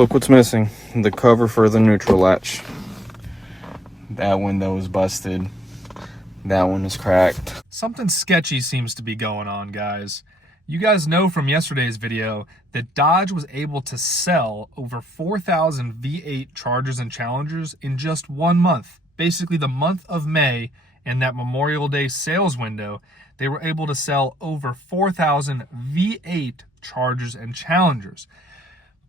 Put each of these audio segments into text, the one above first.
Look what's missing. The cover for the neutral latch. That window is busted. That one is cracked. Something sketchy seems to be going on, guys. You guys know from yesterday's video that Dodge was able to sell over 4,000 V8 Chargers and Challengers in just 1 month. Basically the month of May, and that Memorial Day sales window, they were able to sell over 4,000 V8 Chargers and Challengers.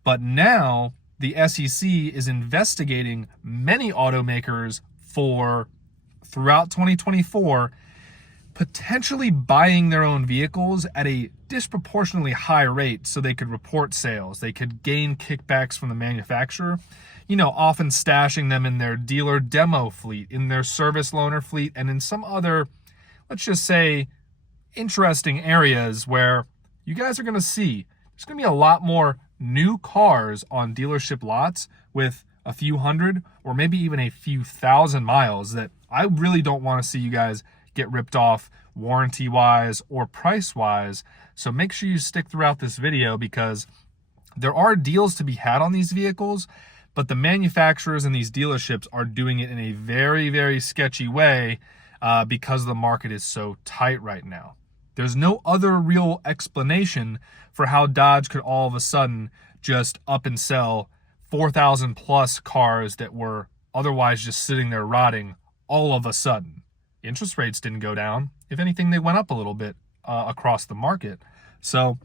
But now the SEC is investigating many automakers for, throughout 2024, potentially buying their own vehicles at a disproportionately high rate so they could report sales. They could gain kickbacks from the manufacturer, you know, often stashing them in their dealer demo fleet, in their service loaner fleet, and in some other, let's just say, interesting areas where you guys are going to see there's going to be a lot more new cars on dealership lots with a few hundred or maybe even a few thousand miles that I really don't want to see you guys get ripped off warranty wise or price wise. So make sure you stick throughout this video because there are deals to be had on these vehicles, but the manufacturers and these dealerships are doing it in a very, very sketchy way because the market is so tight right now. There's no other real explanation for how Dodge could all of a sudden just up and sell 4,000 plus cars that were otherwise just sitting there rotting all of a sudden. Interest rates didn't go down. If anything, they went up a little bit across the market. So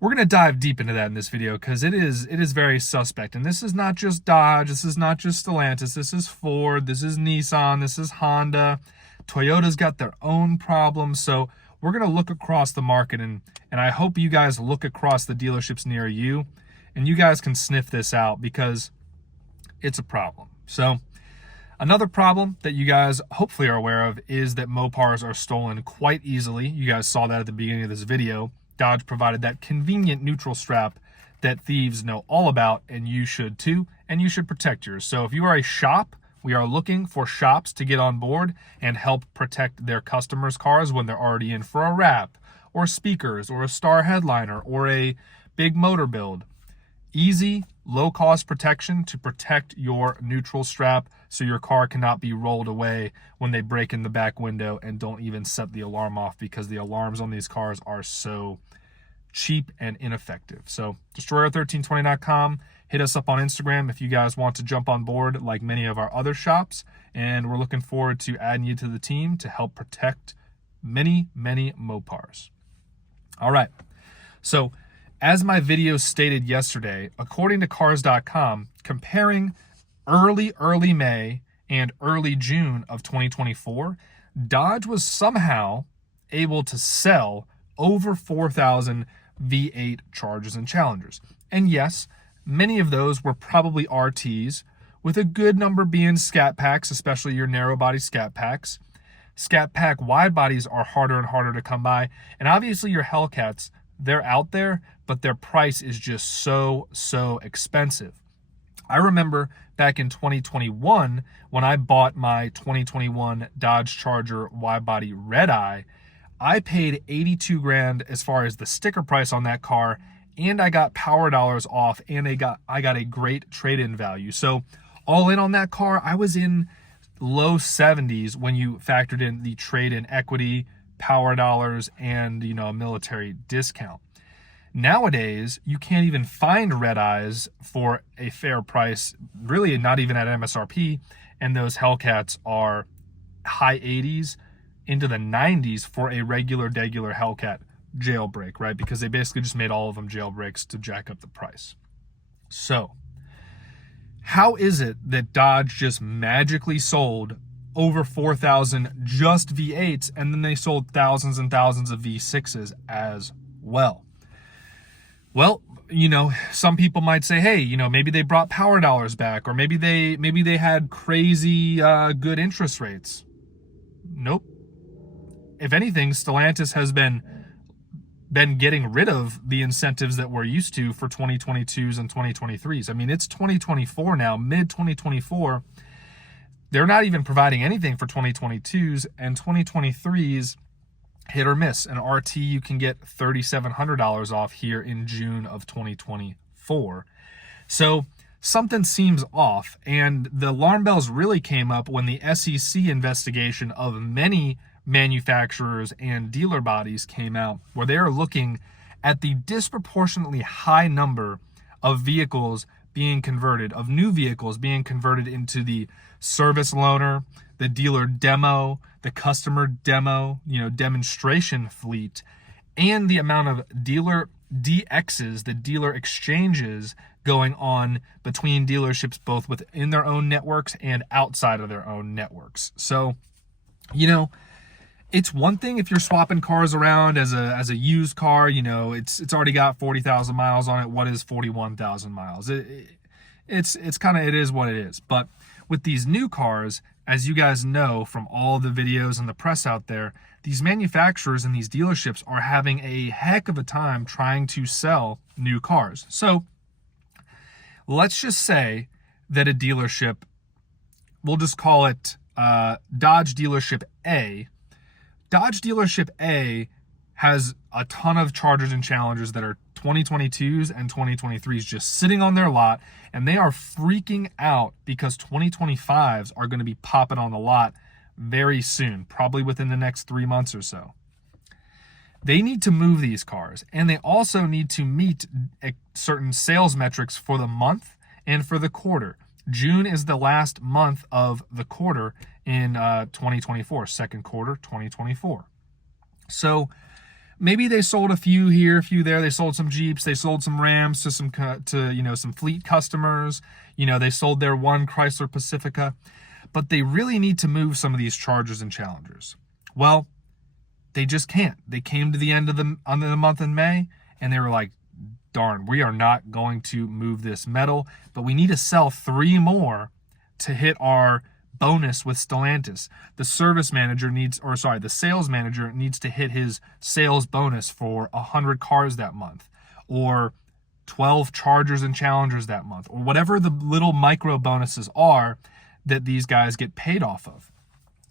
we're going to dive deep into that in this video because it is very suspect. And this is not just Dodge. This is not just Stellantis. This is Ford. This is Nissan. This is Honda. Toyota's got their own problems. So we're going to look across the market, and I hope you guys look across the dealerships near you, and you guys can sniff this out because it's a problem. So another problem that you guys hopefully are aware of is that Mopars are stolen quite easily. You guys saw that at the beginning of this video. Dodge provided that convenient neutral strap that thieves know all about, and you should too, and you should protect yours. So if you are a shop, we are looking for shops to get on board and help protect their customers' cars when they're already in for a wrap, or speakers, or a star headliner, or a big motor build. Easy, low-cost protection to protect your neutral strap so your car cannot be rolled away when they break in the back window and don't even set the alarm off because the alarms on these cars are so cheap and ineffective. So Destroyer1320.com. Hit us up on Instagram if you guys want to jump on board like many of our other shops. And we're looking forward to adding you to the team to help protect many, many Mopars. All right. So as my video stated yesterday, according to Cars.com, comparing early May and early June of 2024, Dodge was somehow able to sell over 4,000 V8 Chargers and Challengers. And yes, many of those were probably RTs, with a good number being Scat Packs, especially your narrow body Scat Packs. Scat Pack wide bodies are harder and harder to come by. And obviously your Hellcats, they're out there, but their price is just so expensive. I remember back in 2021 when I bought my 2021 Dodge Charger wide body Red Eye, I paid 82 grand as far as the sticker price on that car, and I got power dollars off, and I got a great trade-in value. So all in on that car, I was in low 70s when you factored in the trade-in equity, power dollars, and a military discount. Nowadays, you can't even find Red Eyes for a fair price, really not even at MSRP, and those Hellcats are high 80s into the 90s for a regular Hellcat jailbreak, right? Because they basically just made all of them jailbreaks to jack up the price. So how is it that Dodge just magically sold over 4,000 just V8s, and then they sold thousands and thousands of V6s as well? Well, some people might say, hey, maybe they brought power dollars back, or maybe they had crazy good interest rates. Nope. If anything, Stellantis has been getting rid of the incentives that we're used to for 2022s and 2023s. I mean, it's 2024 now, mid-2024. They're not even providing anything for 2022s, and 2023s, hit or miss. An RT, you can get $3,700 off here in June of 2024. So something seems off, and the alarm bells really came up when the SEC investigation of many manufacturers and dealer bodies came out, where they are looking at the disproportionately high number of vehicles being converted, of new vehicles being converted into the service loaner, the dealer demo, the customer demo, demonstration fleet, and the amount of dealer DXs, the dealer exchanges going on between dealerships, both within their own networks and outside of their own networks. So, it's one thing if you're swapping cars around as a used car, it's already got 40,000 miles on it. What is 41,000 miles? It's kind of, it is what it is. But with these new cars, as you guys know from all the videos and the press out there, these manufacturers and these dealerships are having a heck of a time trying to sell new cars. So let's just say that a dealership, we'll just call it Dodge Dealership A. Dodge Dealership A has a ton of Chargers and Challengers that are 2022s and 2023s just sitting on their lot, and they are freaking out because 2025s are going to be popping on the lot very soon, probably within the next 3 months or so. They need to move these cars, and they also need to meet certain sales metrics for the month and for the quarter. June is the last month of the quarter in 2024, second quarter 2024. So maybe they sold a few here, a few there. They sold some Jeeps, they sold some Rams to some fleet customers. They sold their one Chrysler Pacifica, but they really need to move some of these Chargers and Challengers. Well, they just can't. They came to the end of the month in May, and they were like, darn, we are not going to move this metal, but we need to sell 3 more to hit our bonus with Stellantis. The sales manager needs to hit his sales bonus for 100 cars that month, or 12 Chargers and Challengers that month, or whatever the little micro bonuses are that these guys get paid off of.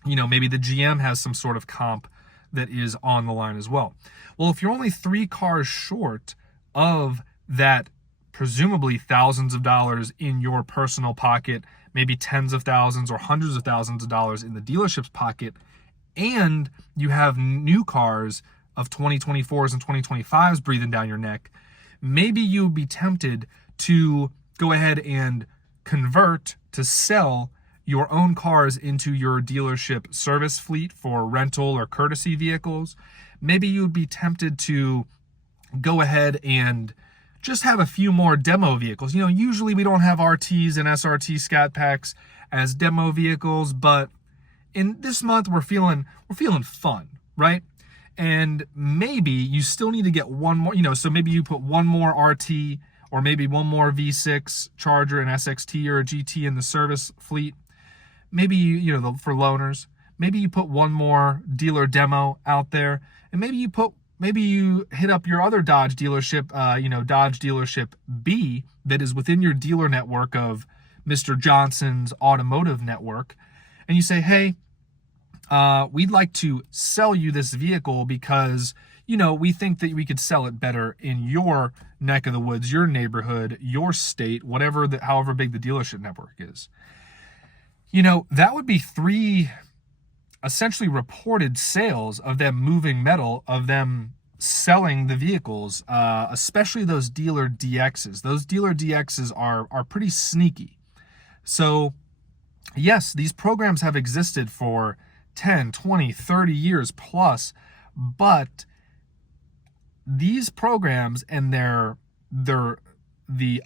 Maybe the GM has some sort of comp that is on the line as well. Well, if you're only 3 cars short of that, presumably thousands of dollars in your personal pocket, maybe tens of thousands or hundreds of thousands of dollars in the dealership's pocket, and you have new cars of 2024s and 2025s breathing down your neck, maybe you would be tempted to go ahead and convert to sell your own cars into your dealership service fleet for rental or courtesy vehicles. Maybe you would be tempted to go ahead and just have a few more demo vehicles. Usually we don't have RTs and SRT Scat Packs as demo vehicles, but in this month we're feeling fun, right? And maybe you still need to get one more, so maybe you put one more RT or maybe one more V6 Charger, an SXT or a GT in the service fleet. Maybe for loaners, maybe you put one more dealer demo out there, and maybe you hit up your other Dodge dealership, Dodge Dealership B that is within your dealer network of Mr. Johnson's automotive network, and you say, hey, we'd like to sell you this vehicle because, we think that we could sell it better in your neck of the woods, your neighborhood, your state, however big the dealership network is. That would be 3 essentially reported sales of them moving metal, of them selling the vehicles, especially those dealer DXs. Those dealer DXs are pretty sneaky. So yes, these programs have existed for 10, 20, 30 years plus, but these programs and the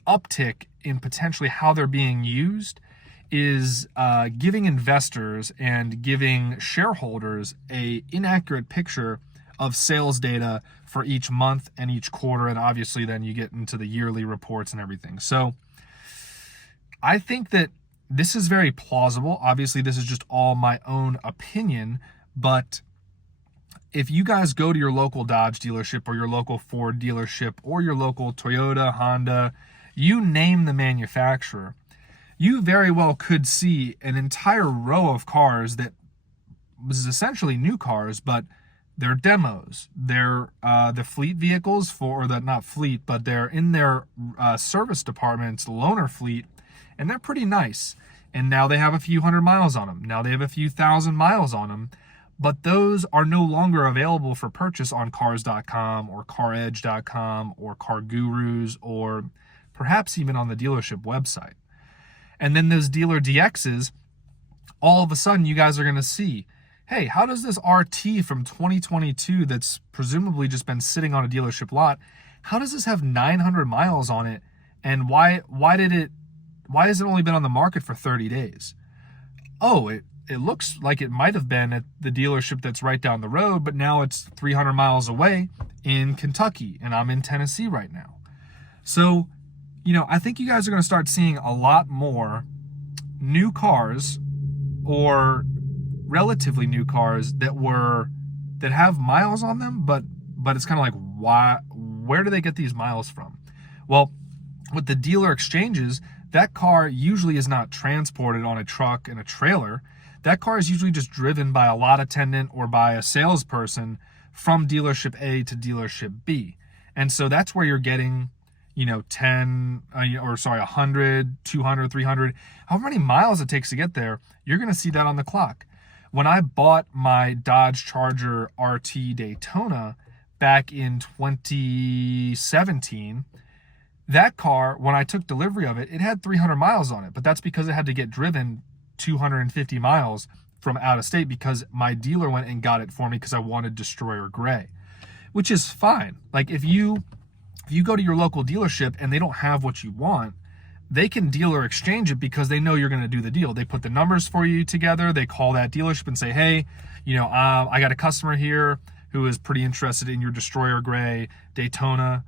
uptick in potentially how they're being used is giving investors and giving shareholders a inaccurate picture of sales data for each month and each quarter, and obviously then you get into the yearly reports and everything. So I think that this is very plausible. Obviously, this is just all my own opinion, but if you guys go to your local Dodge dealership or your local Ford dealership or your local Toyota, Honda, you name the manufacturer, you very well could see an entire row of cars that was essentially new cars, but their demos, their the fleet vehicles for the not fleet, but they're in their service department's loaner fleet, and they're pretty nice. And now they have a few hundred miles on them. Now they have a few thousand miles on them, but those are no longer available for purchase on cars.com or caredge.com or Car Gurus or perhaps even on the dealership website. And then those dealer DXs, all of a sudden you guys are going to see, hey, how does this RT from 2022 that's presumably just been sitting on a dealership lot, how does this have 900 miles on it? And why has it only been on the market for 30 days? Oh, it looks like it might have been at the dealership that's right down the road, but now it's 300 miles away in Kentucky, and I'm in Tennessee right now. So, I think you guys are going to start seeing a lot more new cars or relatively new cars that have miles on them, but it's kind of like, where do they get these miles from? Well, with the dealer exchanges, that car usually is not transported on a truck and a trailer. That car is usually just driven by a lot attendant or by a salesperson from dealership A to dealership B. And so that's where you're getting, 100, 200, 300, however many miles it takes to get there, you're going to see that on the clock. When I bought my Dodge Charger RT Daytona back in 2017, that car, when I took delivery of it, it had 300 miles on it, but that's because it had to get driven 250 miles from out of state because my dealer went and got it for me because I wanted Destroyer Gray, which is fine. Like if you go to your local dealership and they don't have what you want, they can dealer exchange it because they know you're going to do the deal. They put the numbers for you together. They call that dealership and say, hey, I got a customer here who is pretty interested in your Destroyer Gray Daytona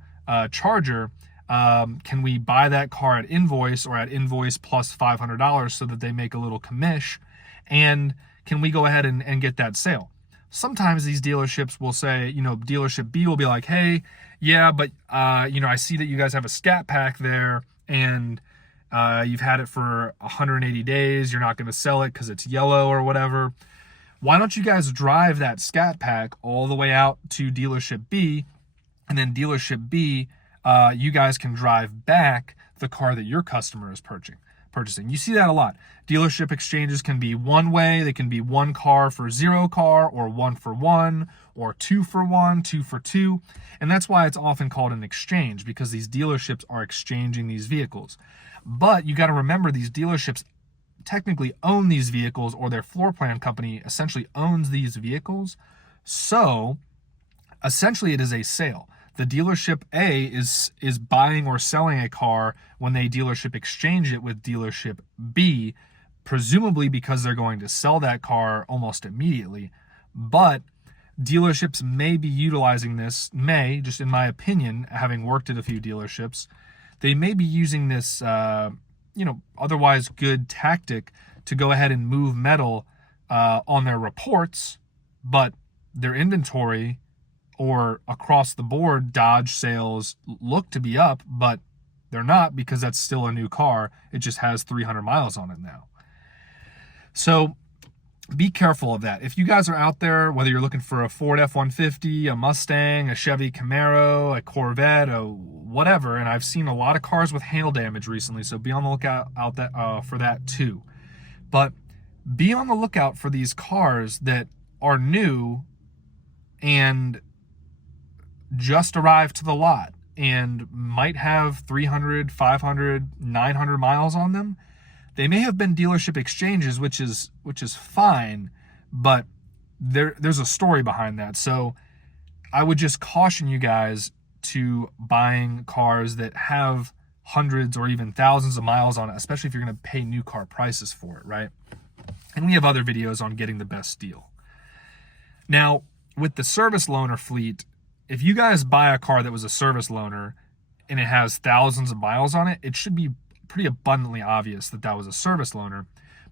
Charger. Can we buy that car at invoice or at invoice plus $500 so that they make a little commish? And can we go ahead and get that sale? Sometimes these dealerships will say, dealership B will be like, hey, yeah, but, I see that you guys have a Scat pack there and you've had it for 180 days. You're not going to sell it because it's yellow or whatever. Why don't you guys drive that Scat pack all the way out to dealership B, and then dealership B, you guys can drive back the car that your customer is purchasing. You see that a lot. Dealership exchanges can be one way. They can be one car for zero car, or 1 for 1, or 2 for 1, 2 for 2. And that's why it's often called an exchange, because these dealerships are exchanging these vehicles. But you got to remember, these dealerships technically own these vehicles, or their floor plan company essentially owns these vehicles. So essentially it is a sale. The dealership A is buying or selling a car when they dealership exchange it with dealership B, presumably because they're going to sell that car almost immediately. But dealerships may be utilizing this, just in my opinion, having worked at a few dealerships, they may be using this, otherwise good tactic to go ahead and move metal on their reports, but their inventory or across the board Dodge sales look to be up, but they're not, because that's still a new car. It just has 300 miles on it now. So be careful of that. If you guys are out there, whether you're looking for a Ford F-150, a Mustang, a Chevy Camaro, a Corvette, or whatever, and I've seen a lot of cars with hail damage recently, so be on the lookout for that too. But be on the lookout for these cars that are new and just arrived to the lot and might have 300, 500, 900 miles on them. They may have been dealership exchanges, which is fine, but there's a story behind that. So I would just caution you guys to buying cars that have hundreds or even thousands of miles on it, especially if you're going to pay new car prices for it, right? And we have other videos on getting the best deal. Now, with the service loaner fleet, if you guys buy a car that was a service loaner and it has thousands of miles on it, it should be pretty abundantly obvious that that was a service loaner.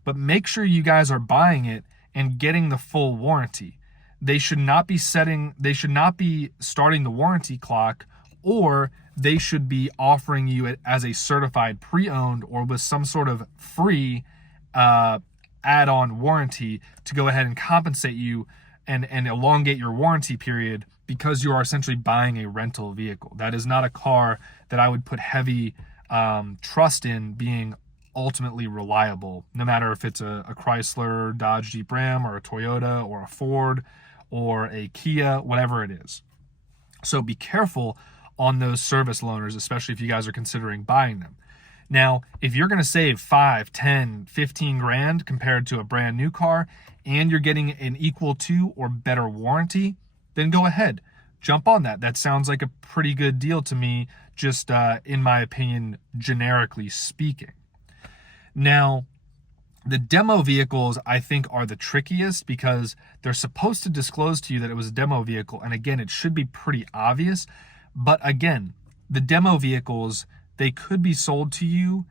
But make sure you guys are buying it and getting the full warranty. They should not be starting the warranty clock, or they should be offering you it as a certified pre-owned or with some sort of free add-on warranty to go ahead and compensate you and elongate your warranty period because you are essentially buying a rental vehicle. That is not a car that I would put heavy trust in being ultimately reliable, no matter if it's a Chrysler, Dodge, Jeep, Ram, or a Toyota, or a Ford, or a Kia, whatever it is. So be careful on those service loaners, especially if you guys are considering buying them. Now, if you're going to save 5, 10, 15 grand compared to a brand new car, and you're getting an equal to or better warranty, then go ahead, jump on that. That sounds like a pretty good deal to me, just in my opinion, generically speaking. Now, the demo vehicles, I think, are the trickiest because they're supposed to disclose to you that it was a demo vehicle. And again, it should be pretty obvious. But again, the demo vehicles, they could be sold to you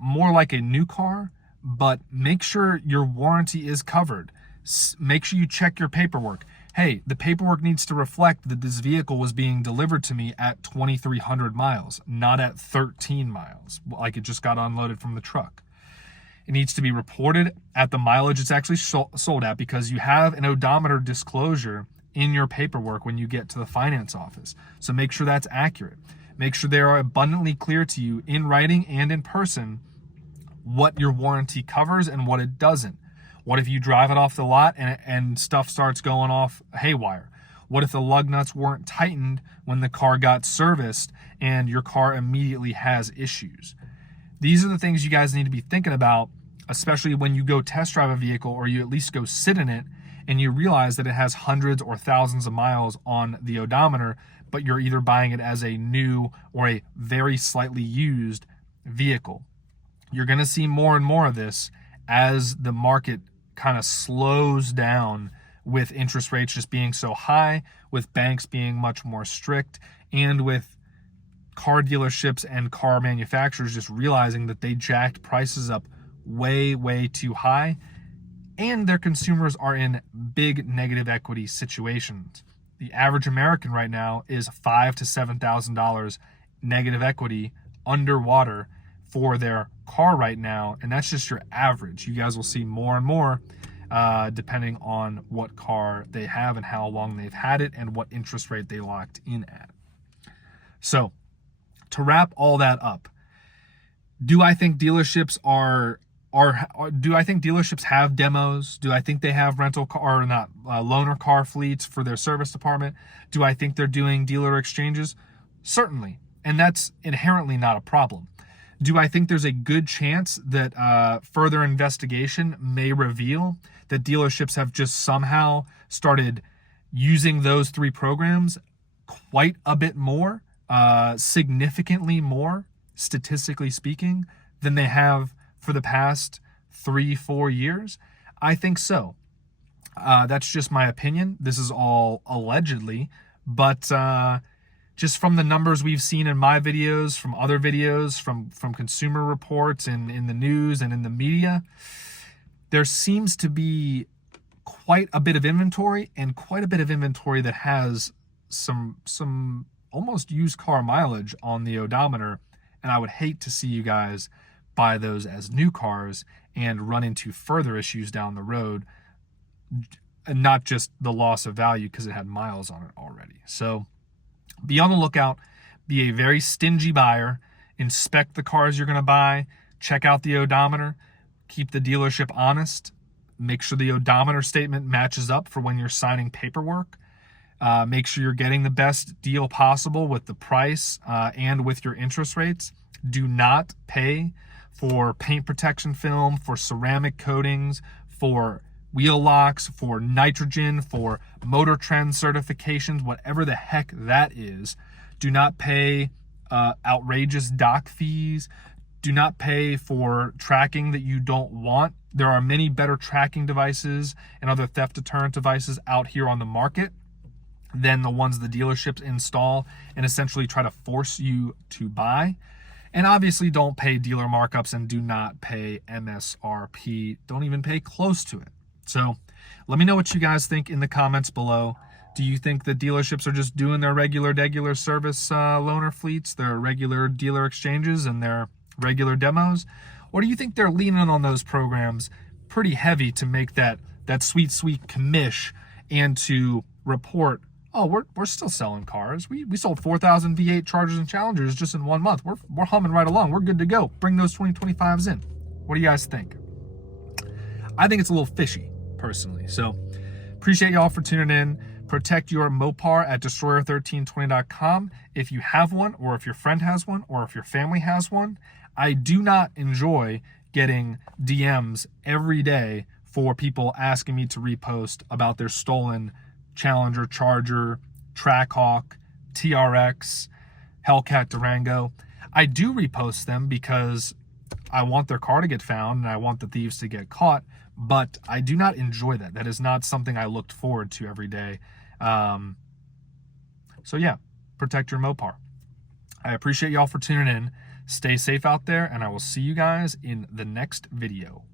more like a new car, but make sure your warranty is covered. Make sure you check your paperwork. Hey, the paperwork needs to reflect that this vehicle was being delivered to me at 2,300 miles, not at 13 miles, like it just got unloaded from the truck. It needs to be reported at the mileage it's actually sold at, because you have an odometer disclosure in your paperwork when you get to the finance office. So make sure that's accurate. Make sure they are abundantly clear to you in writing and in person what your warranty covers and what it doesn't. What if you drive it off the lot and stuff starts going off haywire? What if the lug nuts weren't tightened when the car got serviced and your car immediately has issues? These are the things you guys need to be thinking about, especially when you go test drive a vehicle, or you at least go sit in it and you realize that it has hundreds or thousands of miles on the odometer, but you're either buying it as a new or a very slightly used vehicle. You're going to see more and more of this as the market kind of slows down, with interest rates just being so high, with banks being much more strict, and with car dealerships and car manufacturers just realizing that they jacked prices up way, way too high, and their consumers are in big negative equity situations. The average American right now is $5,000 to $7,000 negative equity underwater for their car right now, and that's just your average. You guys will see more and more depending on what car they have and how long they've had it and what interest rate they locked in at. So to wrap all that up, do I think dealerships do I think dealerships have demos? Do I think they have rental car or not loaner car fleets for their service department? Do I think they're doing dealer exchanges? Certainly, and that's inherently not a problem. Do I think there's a good chance that further investigation may reveal that dealerships have just somehow started using those three programs quite a bit more, significantly more, statistically speaking, than they have for the past 3-4 years? I think so. That's just my opinion. This is all allegedly, but just from the numbers we've seen in my videos, from other videos, from consumer reports and in the news and in the media, there seems to be quite a bit of inventory, and quite a bit of inventory that has some almost used car mileage on the odometer. And I would hate to see you guys buy those as new cars and run into further issues down the road, and not just the loss of value because it had miles on it already. So be on the lookout, be a very stingy buyer, inspect the cars you're going to buy, check out the odometer, keep the dealership honest, make sure the odometer statement matches up for when you're signing paperwork. Make sure you're getting the best deal possible with the price and with your interest rates. Do not pay for paint protection film, for ceramic coatings, for wheel locks, for nitrogen, for Motor Trend certifications, whatever the heck that is. Do not pay outrageous dock fees. Do not pay for tracking that you don't want. There are many better tracking devices and other theft deterrent devices out here on the market than the ones the dealerships install and essentially try to force you to buy. And obviously don't pay dealer markups, and do not pay MSRP. Don't even pay close to it. So let me know what you guys think in the comments below. Do you think the dealerships are just doing their regular service loaner fleets, their regular dealer exchanges, and their regular demos? Or do you think they're leaning on those programs pretty heavy to make that sweet commish and to report, oh, we're still selling cars. We sold 4,000 V8 Chargers and Challengers just in 1 month. We're humming right along. We're good to go. Bring those 2025s in. What do you guys think? I think it's a little fishy, personally. So appreciate y'all for tuning in. Protect your Mopar at destroyer1320.com if you have one, or if your friend has one, or if your family has one. I do not enjoy getting DMs every day for people asking me to repost about their stolen Challenger, Charger, TrackHawk, TRX, Hellcat Durango. I do repost them because I want their car to get found and I want the thieves to get caught, but I do not enjoy that. That is not something I looked forward to every day. So yeah, protect your Mopar. I appreciate y'all for tuning in. Stay safe out there, and I will see you guys in the next video.